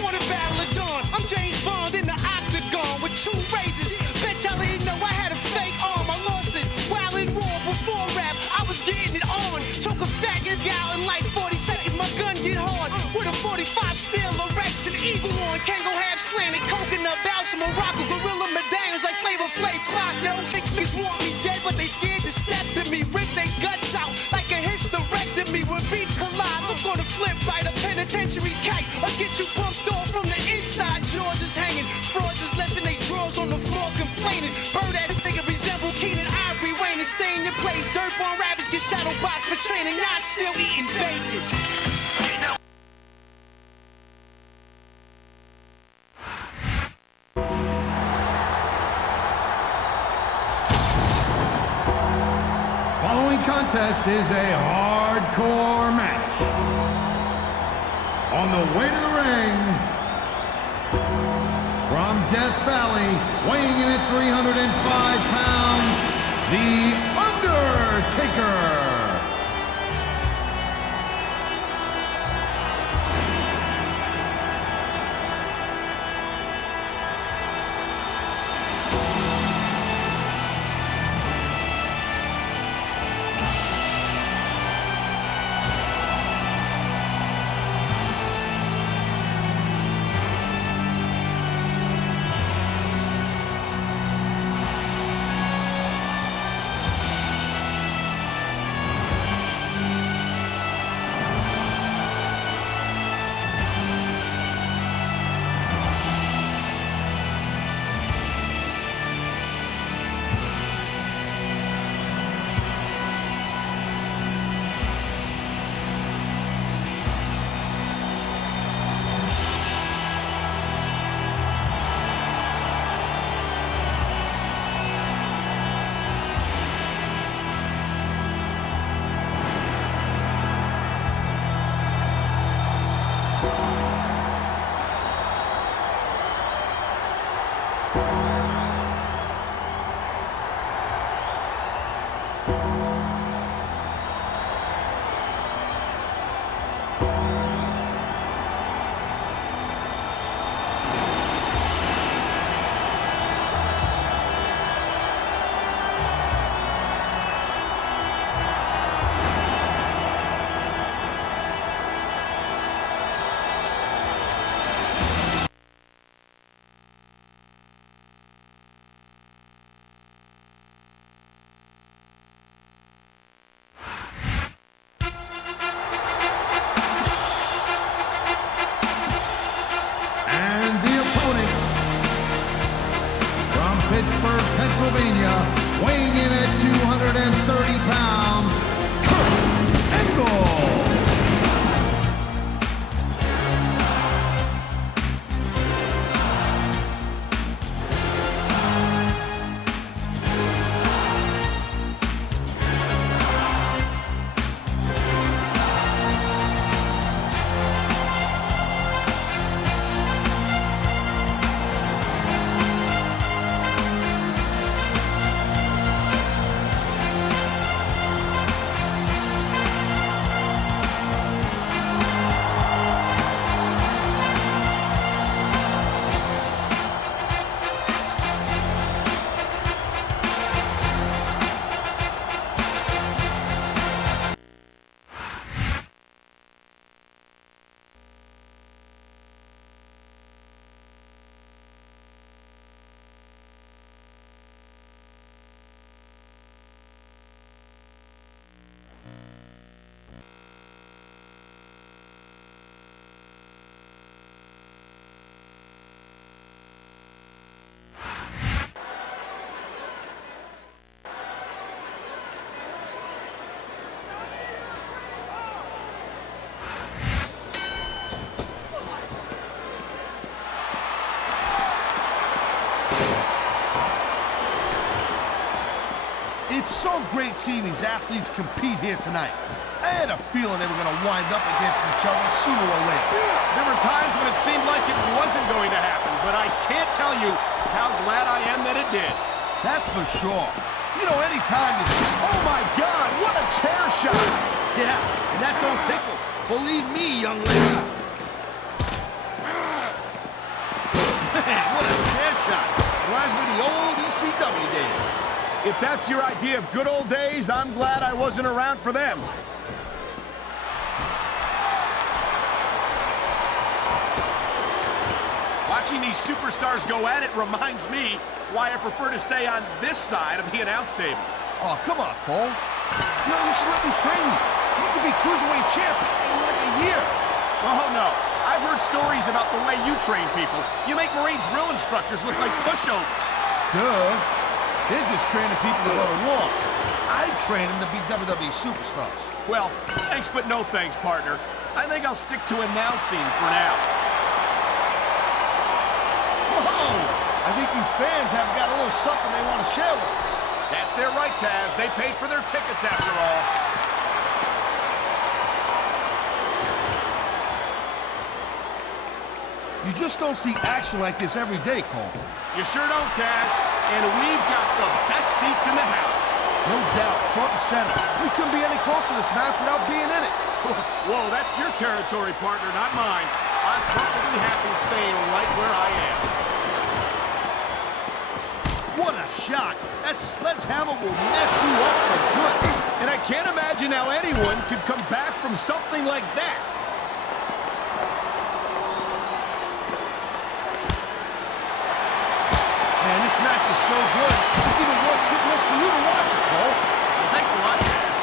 want to battle at dawn? I'm James Bond in the octagon with two razors. Bet y'all didn't know I had a fake arm. I lost it while in war before rap. I was getting it on. Choke a faggot gal in like 40 seconds. My gun get hard with a 45 steel erects and eagle on. Kango half slanted, coconut bounce, Morocco gorilla medallions like Flavor Flav clock. Yo, niggas want me dead, but they scared to step to me. Rip their guts out like a hysterectomy when beef collide. Look on the flip right, a penitentiary kite. Or get you bumped off from the inside. Jaws is hanging, frauds is left in their drawers on the floor complaining. Bird ass nigga resemble Keenan Ivory Wayne and stay in your place. Dirtborn rappers get shadow boxed for training. Not still eating bacon. Following contest is a hardcore match. On the way to the ring, from Death Valley, weighing in at 305 pounds, the Undertaker. Pittsburgh, Pennsylvania, weighing in at 230 pounds, Kurt Angle. It's so great seeing these athletes compete here tonight. I had a feeling they were going to wind up against each other sooner or later. There were times when it seemed like it wasn't going to happen, but I can't tell you how glad I am that it did. That's for sure. You know, anytime you... Oh, my God, what a chair shot! Yeah, and that don't tickle. Believe me, young lady. WCW days. If that's your idea of good old days, I'm glad I wasn't around for them. Watching these superstars go at it reminds me why I prefer to stay on this side of the announce table. Oh, come on, Cole. You should let me train you. You could be Cruiserweight champion in like a year. Oh, no. I've heard stories about the way you train people. You make Marine drill instructors look like pushovers. Duh. They're just training people to go to war. I train them to be WWE superstars. Well, thanks but no thanks, partner. I think I'll stick to announcing for now. Whoa! I think these fans have got a little something they want to share with us. That's their right, Taz. They paid for their tickets after all. You just don't see action like this every day, Cole. You sure don't, Taz. And we've got the best seats in the house. No doubt, front and center. We couldn't be any closer to this match without being in it. Whoa, that's your territory, partner, not mine. I'm perfectly happy staying right where I am. What a shot! That sledgehammer will mess you up for good. And I can't imagine how anyone could come back from something like that. Man, this match is so good. It's even worth sitting next to you to watch it, Cole. Well, thanks a lot, Taz.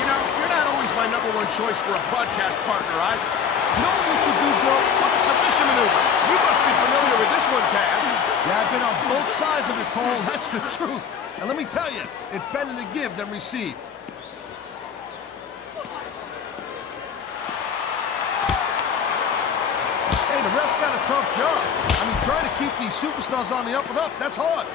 You know, you're not always my #1 choice for a podcast partner, either. You know what you should do, bro? What a submission maneuver. You must be familiar with this one, Taz. Yeah, I've been on both sides of it, Cole. That's the truth. And let me tell you, it's better to give than receive. Hey, the ref's got a tough job. I mean, trying to keep these superstars on the up and up, that's hard.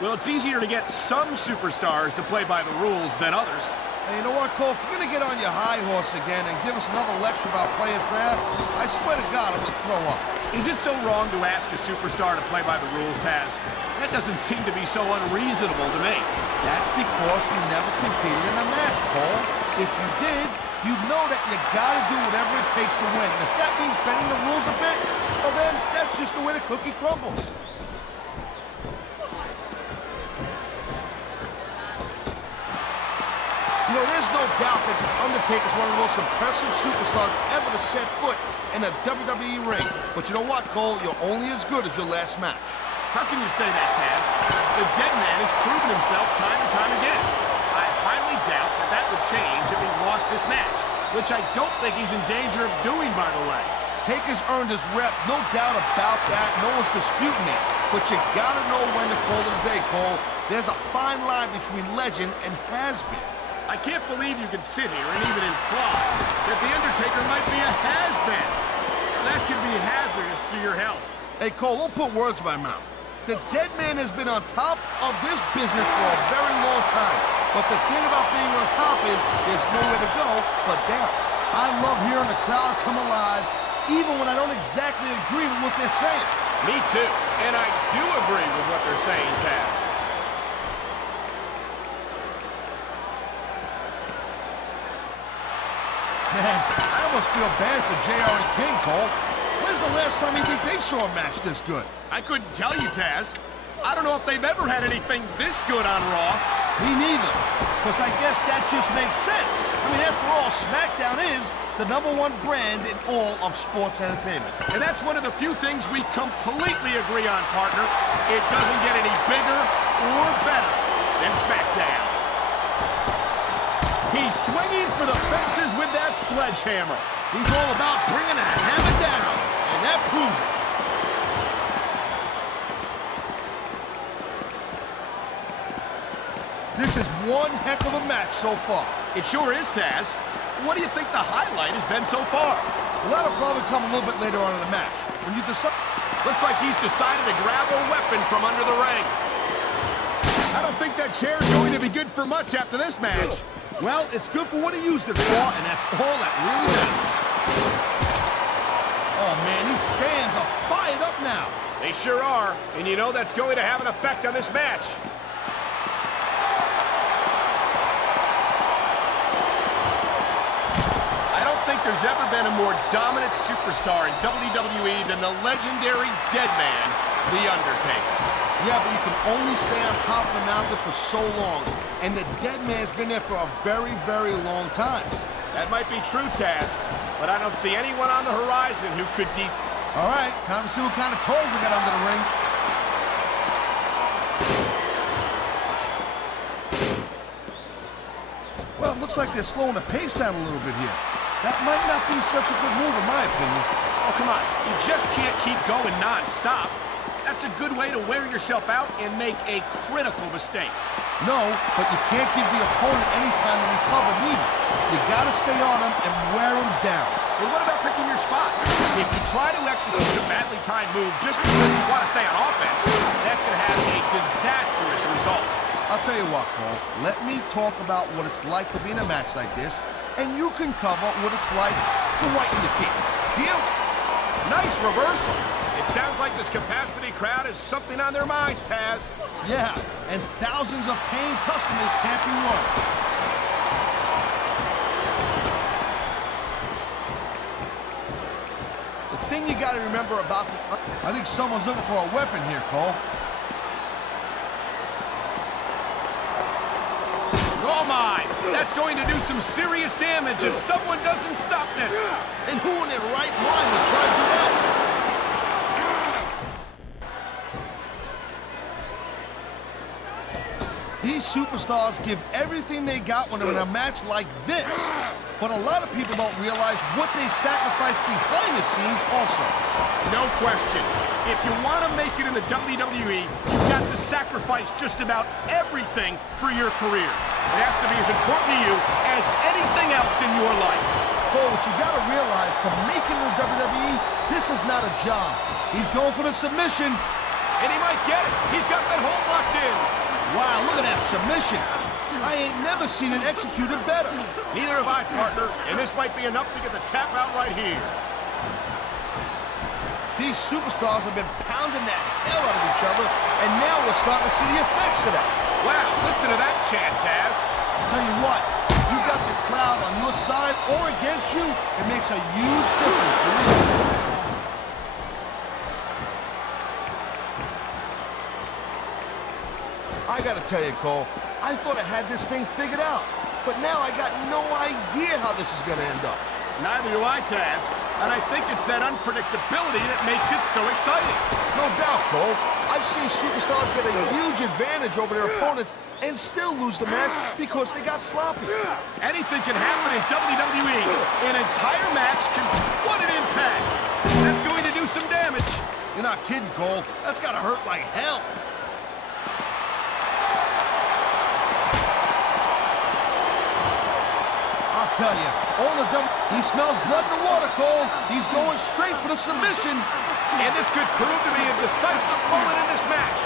Well, it's easier to get some superstars to play by the rules than others. Hey, you know what, Cole? If you're going to get on your high horse again and give us another lecture about playing fair, I swear to God, I'm going to throw up. Is it so wrong to ask a superstar to play by the rules, Taz? That doesn't seem to be so unreasonable to me. That's because you never competed in a match, Cole. If you did, you'd know that you got to do whatever it takes to win. And if that means bending the rules a bit, well then, that's just the way the cookie crumbles. You know, there's no doubt that The Undertaker is one of the most impressive superstars ever to set foot in a WWE ring. But you know what, Cole? You're only as good as your last match. How can you say that, Taz? The dead man has proven himself time and time again. I highly doubt that that would change if he lost this match, which I don't think he's in danger of doing, by the way. Taker's earned his rep, no doubt about that. No one's disputing it. But you gotta know when to call it a day, Cole. There's a fine line between legend and has-been. I can't believe you could sit here and even imply that The Undertaker might be a has-been. That could be hazardous to your health. Hey, Cole, don't put words in my mouth. The dead man has been on top of this business for a very long time. But the thing about being on top is there's nowhere to go but down. I love hearing the crowd come alive, even when I don't exactly agree with what they're saying. Me too. And I do agree with what they're saying, Taz. Man, I almost feel bad for JR and King, Cole. When's the last time you think they saw a match this good? I couldn't tell you, Taz. I don't know if they've ever had anything this good on Raw. Me neither. Because I guess that just makes sense. I mean, after all, SmackDown is the #1 brand in all of sports entertainment. And that's one of the few things we completely agree on, partner. It doesn't get any bigger or better than SmackDown. He's swinging for the fences with that sledgehammer. He's all about bringing a hammer down, and that proves it. This is one heck of a match so far. It sure is, Taz. What do you think the highlight has been so far? Well, that'll probably come a little bit later on in the match. When you decide... Looks like he's decided to grab a weapon from under the ring. I don't think that chair's going to be good for much after this match. Well, it's good for what he used it for, and that's all that really matters. Oh, man, these fans are fired up now. They sure are, and you know that's going to have an effect on this match. I don't think there's ever been a more dominant superstar in WWE than the legendary Dead Man, The Undertaker. Yeah, but you can only stay on top of the mountain for so long. And the dead man's been there for a very, very long time. That might be true, Taz, but I don't see anyone on the horizon who could All right, time to see what kind of toes we got under the ring. Well, it looks like they're slowing the pace down a little bit here. That might not be such a good move in my opinion. Oh, come on. You just can't keep going non-stop. That's a good way to wear yourself out and make a critical mistake. No, but you can't give the opponent any time to recover neither. You gotta stay on them and wear them down. Well, what about picking your spot? If you try to execute a badly timed move just because you want to stay on offense, that could have a disastrous result. I'll tell you what, Cole. Let me talk about what it's like to be in a match like this, and you can cover what it's like to whiten your teeth. Deal? Nice reversal. It sounds like this capacity crowd has something on their minds, Taz. Yeah, and thousands of paying customers can't be wrong. The thing you gotta remember about I think someone's looking for a weapon here, Cole. Oh my! That's going to do some serious damage if someone doesn't stop this. And who in their right mind would try to do that? These superstars give everything they got when they're in a match like this. But a lot of people don't realize what they sacrifice behind the scenes also. No question. If you want to make it in the WWE, you've got to sacrifice just about everything for your career. It has to be as important to you as anything else in your life. Cole, what you got to realize, to make it in the WWE, this is not a job. He's going for the submission. And he might get it. He's got that hold locked in. Wow, look at that submission. I ain't never seen it executed better. Neither have I, partner, and this might be enough to get the tap out right here. These superstars have been pounding the hell out of each other, and now we're starting to see the effects of that. Wow, listen to that chant, Taz. I'll tell you what, if you got the crowd on your side or against you, it makes a huge difference, believe me. I gotta tell you, Cole, I thought I had this thing figured out, but now I got no idea how this is gonna end up. Neither do I, Taz, and I think it's that unpredictability that makes it so exciting. No doubt, Cole. I've seen superstars get a huge advantage over their opponents and still lose the match because they got sloppy. Anything can happen in WWE. An entire match can... What an impact! That's going to do some damage. You're not kidding, Cole. That's gotta hurt like hell. I'll tell you, he smells blood in the water, Cole. He's going straight for the submission. And this could prove to be a decisive moment in this match.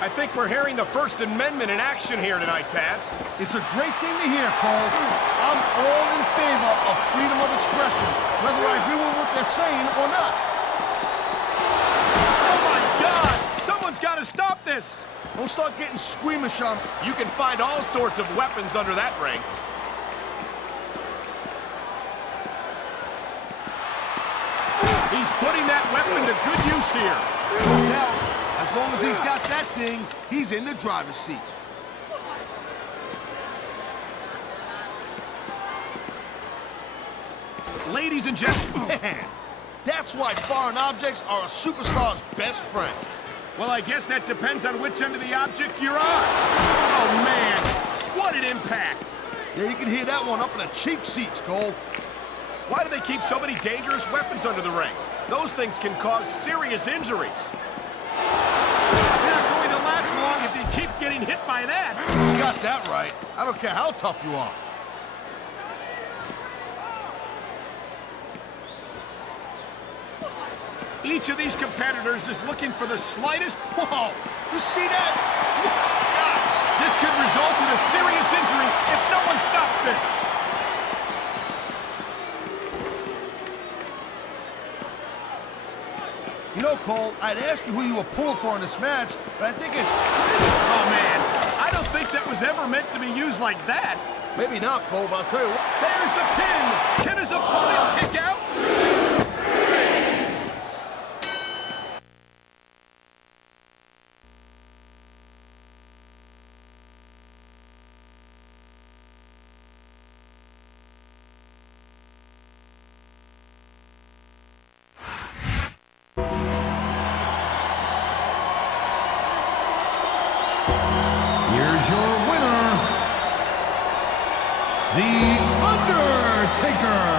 I think we're hearing the First Amendment in action here tonight, Taz. It's a great thing to hear, Cole. I'm all in favor of freedom of expression, whether I agree with what they're saying or not. Oh my God! Someone's got to stop this! Don't start getting squeamish on... You can find all sorts of weapons under that ring. He's putting that weapon to good use here. Now, as long as he's got that thing, he's in the driver's seat. Ladies and gentlemen, Man, that's why foreign objects are a superstar's best friend. well, I guess that depends on which end of the object you're on. Oh, man, what an impact. Yeah, you can hear that one up in the cheap seats, Cole. Why do they keep so many dangerous weapons under the ring? Those things can cause serious injuries. They're not going to last long if you keep getting hit by that. You got that right. I don't care how tough you are. Each of these competitors is looking for the slightest... Whoa! You see that? This could result in a serious injury if no one stops this. You know, Cole, I'd ask you who you were pulling for in this match, but I think it's... Oh, man. I don't think that was ever meant to be used like that. Maybe not, Cole, but I'll tell you what. There's the pin. Can his opponent kick out? your winner, The Undertaker.